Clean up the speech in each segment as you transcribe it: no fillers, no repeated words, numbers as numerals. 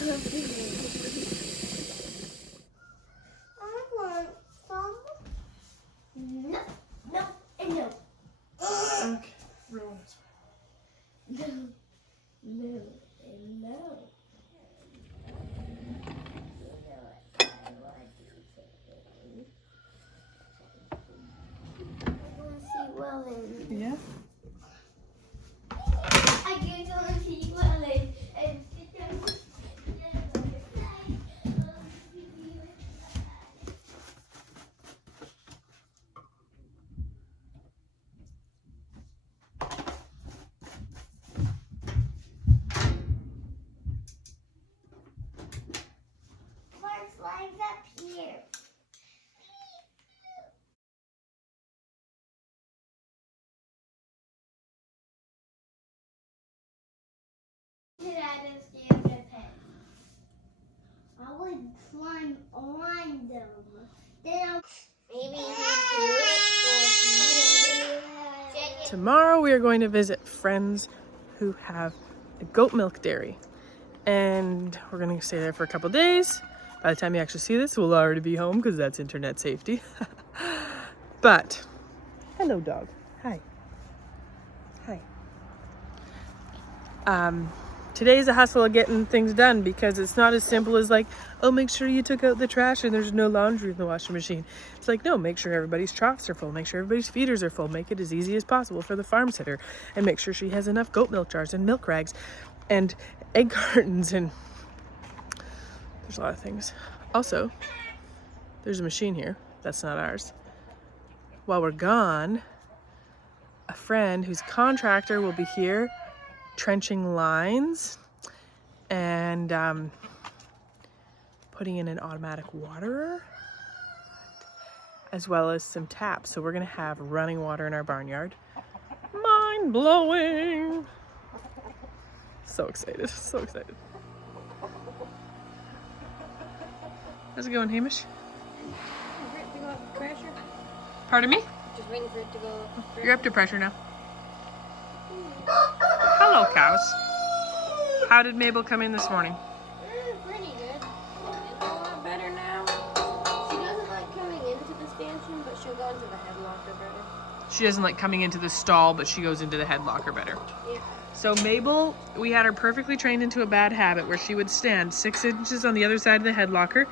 I want some. No, no, and no. Okay, roll this way. No, no, and no. Yeah. I can go and see Welland and sit down. Mark's lines up here. I would climb on them. Then maybe Tomorrow we are going to visit friends who have a goat milk dairy. And we're going to stay there for a couple days. By the time you actually see this, we'll already be home because that's internet safety. But, hello dog. Hi. Hi. Today's a hustle of getting things done because it's not as simple as like, oh, make sure you took out the trash and there's no laundry in the washing machine. It's like, no, make sure everybody's troughs are full, make sure everybody's feeders are full, make it as easy as possible for the farm sitter, and make sure she has enough goat milk jars and milk rags and egg cartons, and there's a lot of things. Also, there's a machine here that's not ours. While we're gone, a friend who's a contractor will be here trenching lines and putting in an automatic waterer, as well as some taps. So we're gonna have running water in our barnyard. Mind blowing. So excited, so excited. How's it going, Hamish? Pressure. Pardon me? Just waiting for it to go. You're up to pressure now. Hello, cows. How did Mabel come in this morning? Pretty good. It's a lot better now. She doesn't like coming into the stanchion, but she'll go into the head locker better. She doesn't like coming into the stall, but she goes into the head locker better. Yeah. So Mabel, we had her perfectly trained into a bad habit where she would stand 6 inches on the other side of the head locker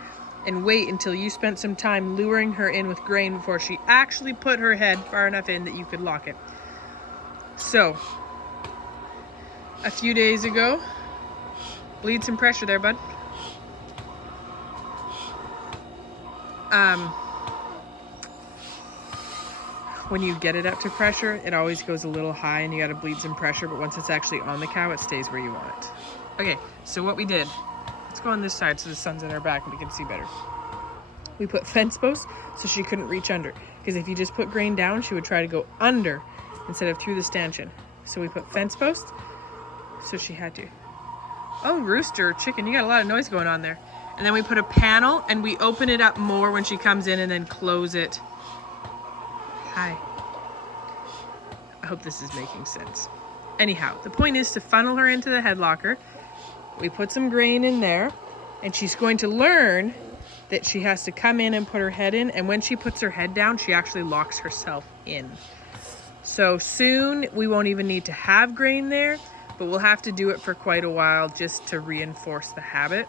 and wait until you spent some time luring her in with grain before she actually put her head far enough in that you could lock it. So, a few days ago, bleed some pressure there, bud. When you get it up to pressure, it always goes a little high and you gotta bleed some pressure, but once it's actually on the cow, it stays where you want it. Okay, so what we did, let's go on this side so the sun's in our back and we can see better. We put fence posts so she couldn't reach under, because if you just put grain down, she would try to go under instead of through the stanchion. So we put fence posts so she had to. Oh, rooster, chicken, you got a lot of noise going on there. And then we put a panel and we open it up more when she comes in and then close it. Hi. I hope this is making sense. Anyhow, the point is to funnel her into the head locker. We put some grain in there and she's going to learn that she has to come in and put her head in, and when she puts her head down, she actually locks herself in. So soon we won't even need to have grain there, but we'll have to do it for quite a while just to reinforce the habit.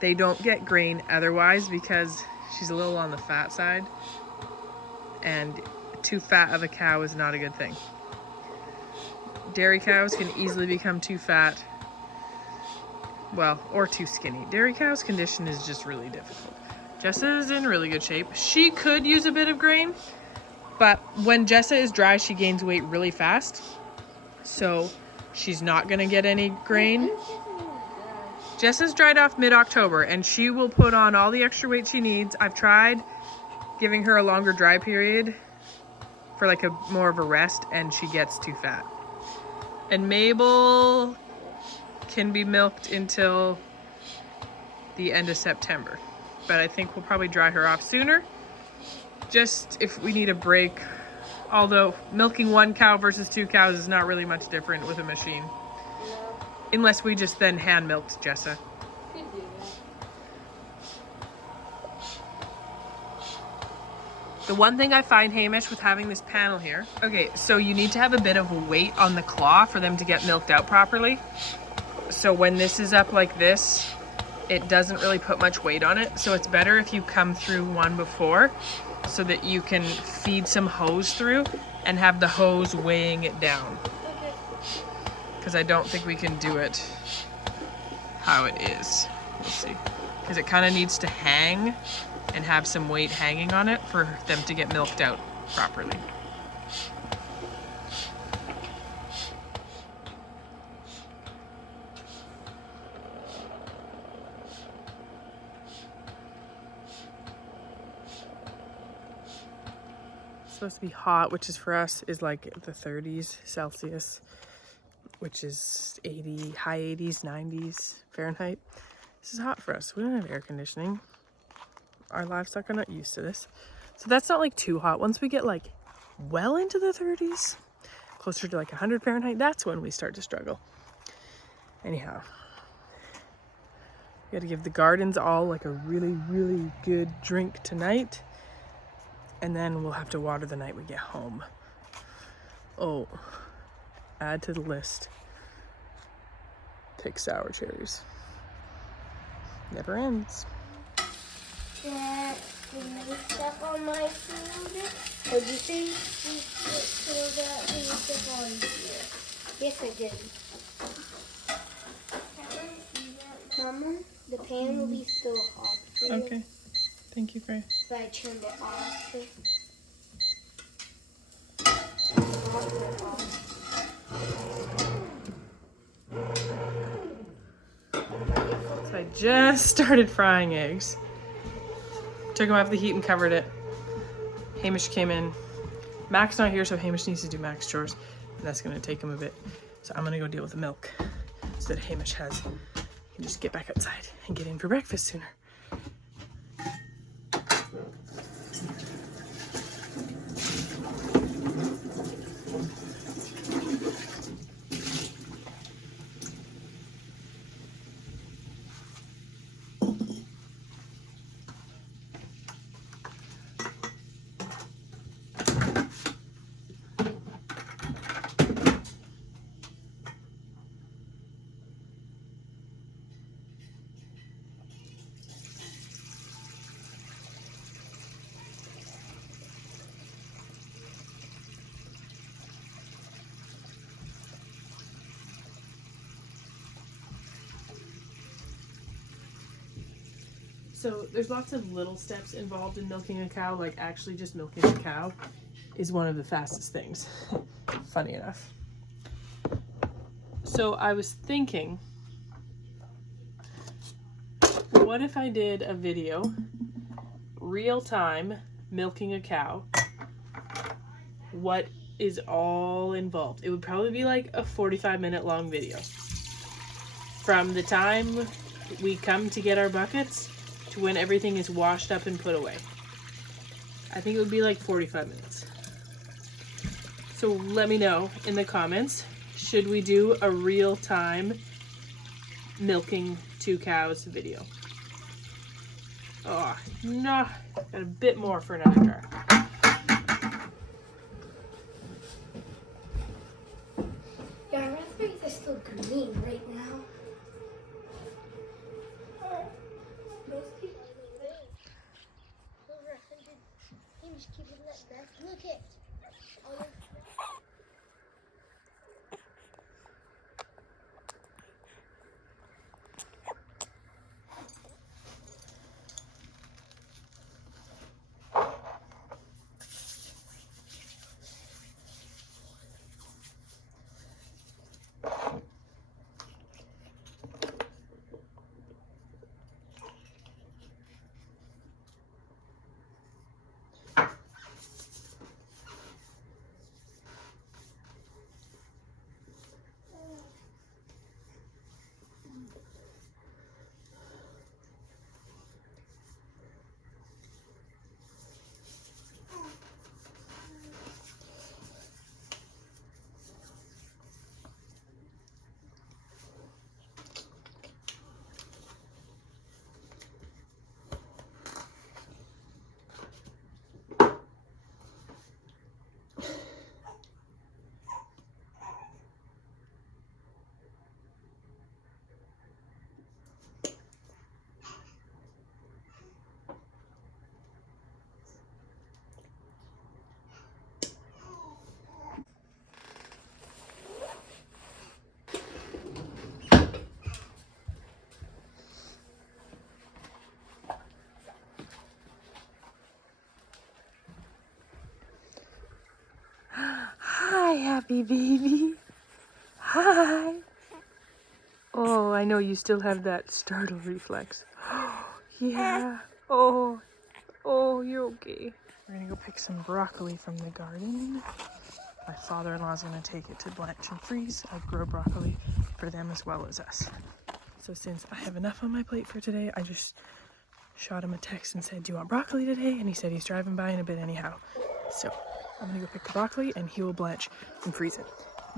They don't get grain otherwise because she's a little on the fat side, and too fat of a cow is not a good thing. Dairy cows can easily become too fat, well, or too skinny. Dairy cows' condition is just really difficult. Jessa is in really good shape. She could use a bit of grain, but when Jessa is dry, she gains weight really fast. So she's not gonna get any grain. Jessa's dried off mid-October and she will put on all the extra weight she needs. I've tried giving her a longer dry period for like a more of a rest, and she gets too fat. And Mabel can be milked until the end of September, but I think we'll probably dry her off sooner, just if we need a break. Although milking one cow versus 2 cows is not really much different with a machine. Unless we just then hand milked Jessa. Could do that. The one thing I find, Hamish, with having this panel here, okay, so you need to have a bit of a weight on the claw for them to get milked out properly. So when this is up like this, it doesn't really put much weight on it. So it's better if you come through one before so that you can feed some hose through and have the hose weighing it down. Okay. Because I don't think we can do it how it is. We'll see. Because it kind of needs to hang and have some weight hanging on it for them to get milked out properly. It's supposed to be hot, which is for us is like the 30s Celsius, which is 80, high 80s, 90s Fahrenheit. This is hot for us. We don't have air conditioning. Our livestock are not used to this. So that's not like too hot. Once we get like well into the 30s, closer to like 100 Fahrenheit, that's when we start to struggle. Anyhow, we gotta give the gardens all like a really, really good drink tonight. And then we'll have to water the night we get home. Oh, add to the list. Pick sour cherries. Never ends. Dad, can you step on my food? What'd you say? You put that and you step on here. Yes, I did. Mama, the pan will be still hot for you. Okay. Thank you, Frey. But I turned it off. So I just started frying eggs. Took them off the heat and covered it. Hamish came in. Mac's not here, so Hamish needs to do Mac's chores. And that's gonna take him a bit. So I'm gonna go deal with the milk so that Hamish can just get back outside and get in for breakfast sooner. So there's lots of little steps involved in milking a cow, like actually just milking a cow is one of the fastest things, funny enough. So I was thinking, what if I did a video, real time milking a cow, what is all involved? It would probably be like a 45-minute long video. From the time we come to get our buckets to when everything is washed up and put away. I think it would be like 45 minutes. So let me know in the comments, should we do a real-time milking 2 cows video? Oh, no, got a bit more for another jar. Yeah, our raspberries are still green right now. Look it. happy baby. Hi. Oh, I know you still have that startle reflex. Yeah. Oh, you're okay. We're gonna go pick some broccoli from the garden. My father-in-law's gonna take it to blanch and freeze. I grow broccoli for them as well as us. So since I have enough on my plate for today, I just shot him a text and said, do you want broccoli today? And he said he's driving by in a bit anyhow. So I'm gonna go pick the broccoli and he will blanch and freeze it.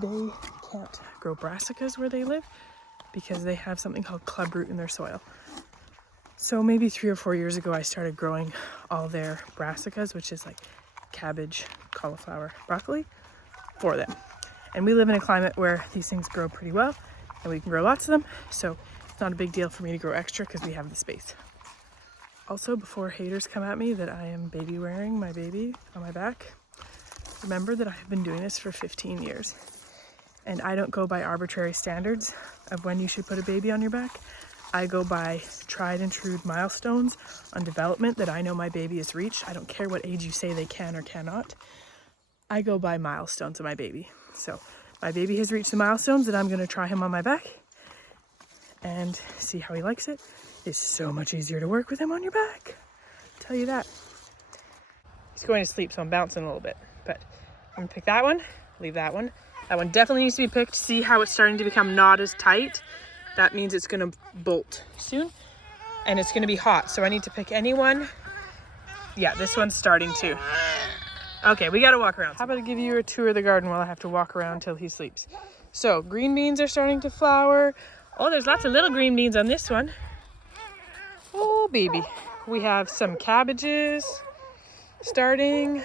They can't grow brassicas where they live because they have something called clubroot in their soil. So maybe 3 or 4 years ago, I started growing all their brassicas, which is like cabbage, cauliflower, broccoli, for them. And we live in a climate where these things grow pretty well and we can grow lots of them. So it's not a big deal for me to grow extra because we have the space. Also, before haters come at me that I am baby wearing my baby on my back, remember that I have been doing this for 15 years. And I don't go by arbitrary standards of when you should put a baby on your back. I go by tried and true milestones on development that I know my baby has reached. I don't care what age you say they can or cannot. I go by milestones of my baby. So my baby has reached the milestones that I'm going to try him on my back and see how he likes it. It's so much easier to work with him on your back. I'll tell you that. He's going to sleep, so I'm bouncing a little bit. But I'm going to pick that one, leave that one. That one definitely needs to be picked. See how it's starting to become not as tight? That means it's going to bolt soon. And it's going to be hot, so I need to pick any one. Yeah, this one's starting to. Okay, we got to walk around. How about I give you a tour of the garden while I have to walk around till he sleeps? So, green beans are starting to flower. Oh, there's lots of little green beans on this one. Oh, baby. We have some cabbages starting.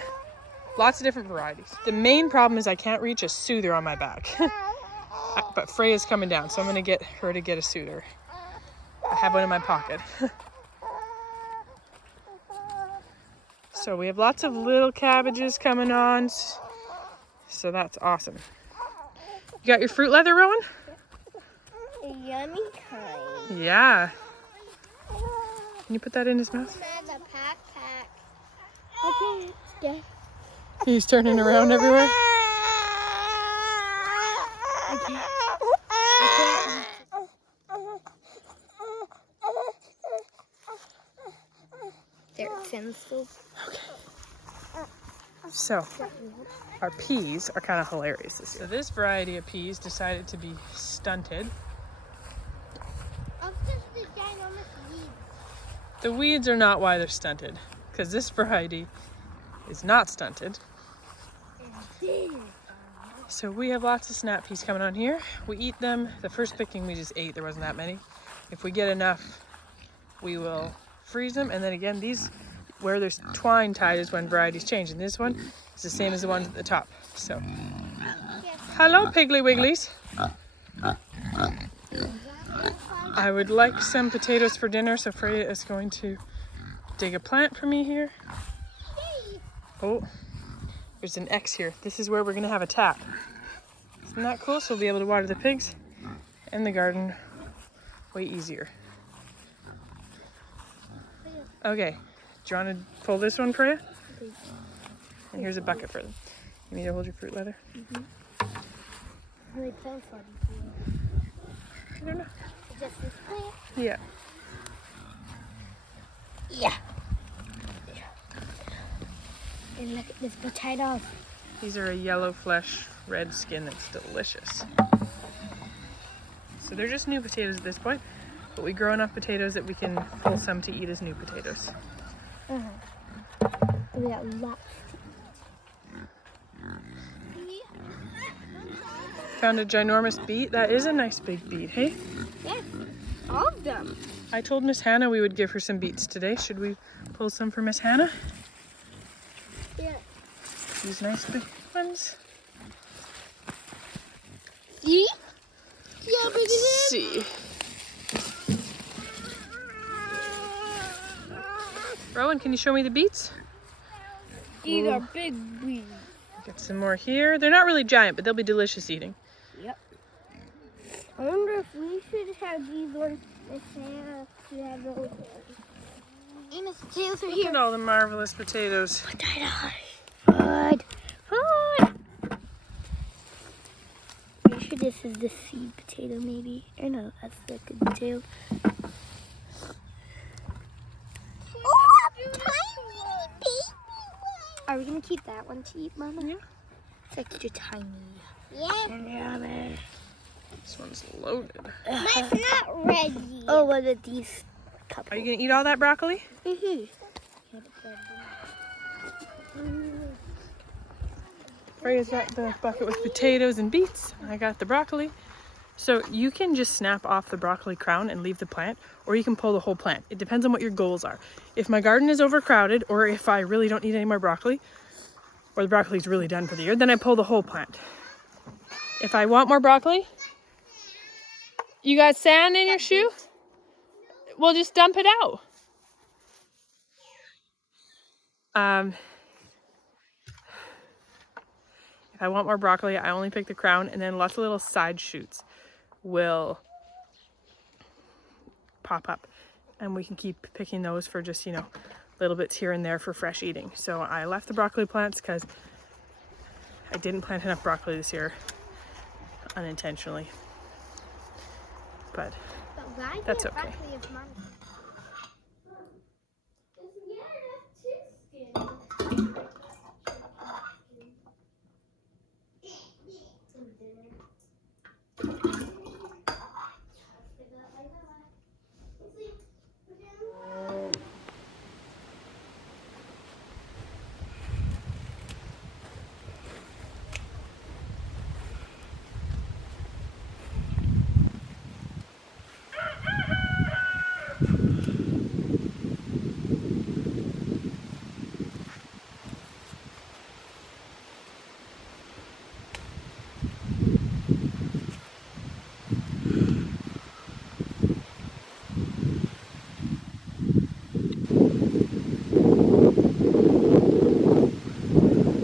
Lots of different varieties. The main problem is I can't reach a soother on my back. But Freya's coming down, so I'm going to get her to get a soother. I have one in my pocket. So we have lots of little cabbages coming on. So that's awesome. You got your fruit leather, Rowan? A yummy kind. Yeah. Can you put that in his mouth? There's a pack. Okay, it's dead. He's turning around everywhere. There, it's in the soup. Okay. So, our peas are kind of hilarious this year. So this variety of peas decided to be stunted. Just the ginormous weeds. The weeds are not why they're stunted, because this variety is not stunted. So we have lots of snap peas coming on here. We eat them. The first picking we just ate, there wasn't that many. If we get enough, we will freeze them. And then again, these, where there's twine tied is when varieties change. And this one is the same as the ones at the top. So, hello, Piggly Wigglies. I would like some potatoes for dinner, so Freya is going to dig a plant for me here. Oh, there's an X here. This is where we're gonna have a tap. Isn't that cool? So we'll be able to water the pigs and the garden way easier. Okay, do you want to pull this one, Freya? And here's a bucket for them. You need to hold your fruit leather? I don't know. Just this plant? Yeah. Yeah. And look at this potato. These are a yellow flesh, red skin that's delicious. So they're just new potatoes at this point, but we grow enough potatoes that we can pull some to eat as new potatoes. We got lots. Found a ginormous beet. That is a nice big beet, hey? Yeah, all of them. I told Miss Hannah we would give her some beets today. Should we pull some for Miss Hannah? Yeah. These nice big ones. See? See how big it Let's is? see. Rowan, can you show me the beets? These are big weeds. Get some more here. They're not really giant, but they'll be delicious eating. Yep. I wonder if we should have these ones. Miss Hannah should have those ones. Amos, potatoes are Look here. at all the marvelous potatoes. Potatoes. Food. Food. This is the seed potato, maybe. Or no, that's the good potato. Oh, a tiny baby one. Are we gonna keep that one to eat, Mama? Yeah. It's extra tiny. Yeah. Yummy. This one's loaded. Mine's not ready. Oh, what are these couple? Are you gonna eat all that broccoli? Mm-hmm. Freya's got the bucket with potatoes and beets. I got the broccoli. So you can just snap off the broccoli crown and leave the plant, or you can pull the whole plant. It depends on what your goals are. If my garden is overcrowded, or if I really don't need any more broccoli, or the broccoli's really done for the year, then I pull the whole plant. If I want more broccoli, you got sand in your shoe? Well, just dump it out. If I want more broccoli, I only pick the crown, and then lots of little side shoots will pop up, and we can keep picking those for just, you know, little bits here and there for fresh eating. So I left the broccoli plants because I didn't plant enough broccoli this year unintentionally, but that's okay.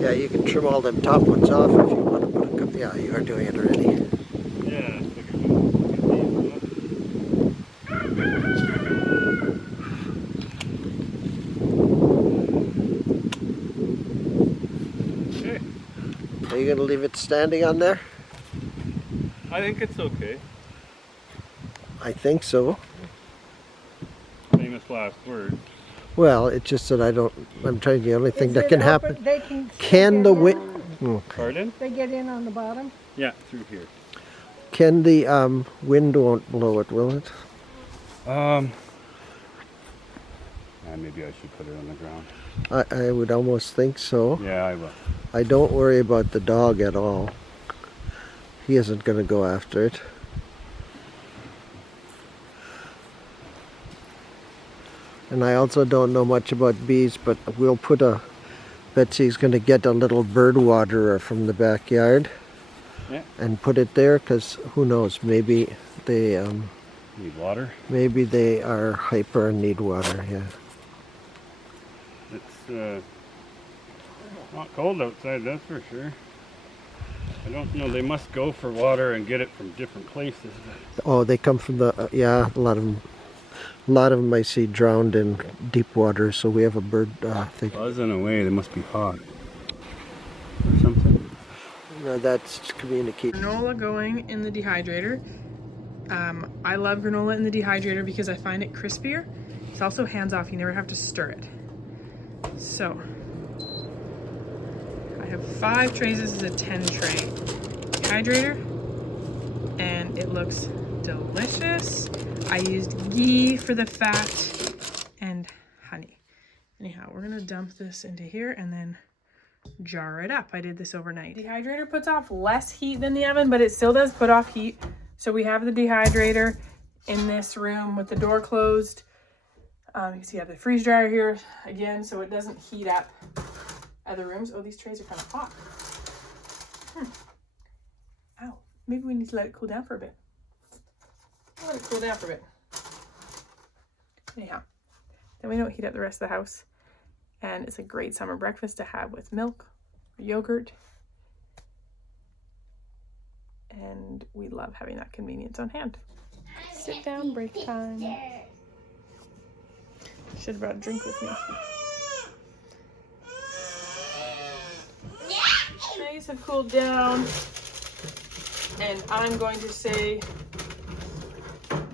Yeah, you can trim all them top ones off if you want to put a couple. Yeah, you are doing it already. Yeah, okay. Are you going to leave it standing on there? I think it's okay. I think so. Famous last words. Well, it's just that I'm trying the only thing that can happen. They Can the wind... Pardon? They get in on the bottom? Yeah, through here. Can the wind won't blow it, will it? Yeah, maybe I should put it on the ground. I would almost think so. Yeah, I will. I don't worry about the dog at all. He isn't going to go after it. And I also don't know much about bees, but we'll put Betsy's going to get a little bird waterer from the backyard. Yeah. And put it there, because who knows, maybe they Need water. maybe they are hyper and need water. Yeah. It's not cold outside, that's for sure. I don't know, they must go for water and get it from different places. Oh, they come from the yeah. A lot of them I see drowned in deep water. So we have a bird thing. Buzzing away, they must be hot or something. No, that's communication. Granola going in the dehydrator. I love granola in the dehydrator because I find it crispier. It's also hands off, you never have to stir it. So I have 5 trays. This is a 10 tray dehydrator, and it looks delicious. I used ghee for the fat and honey. Anyhow, we're gonna dump this into here and then jar it up. I did this overnight. Dehydrator puts off less heat than the oven, but it still does put off heat. So we have the dehydrator in this room with the door closed. You can see I have the freeze dryer here again, so it doesn't heat up other rooms. Oh, these trays are kind of hot. Ow, maybe we need to let it cool down for a bit. Let it cool down for a bit. Anyhow, then we don't heat up the rest of the house. And it's a great summer breakfast to have with milk or yogurt. And we love having that convenience on hand. Sit down, break time. Should have brought a drink with me. Nice and cooled down. And I'm going to say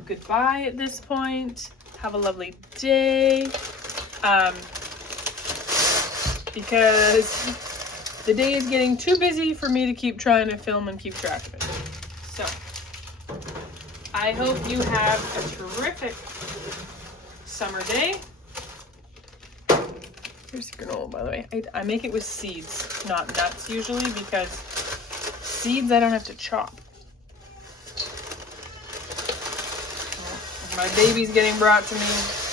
goodbye at this point. Have a lovely day. Because the day is getting too busy for me to keep trying to film and keep track of it. So, I hope you have a terrific summer day. Here's the granola, by the way. I make it with seeds, not nuts usually, because seeds I don't have to chop. My baby's getting brought to me.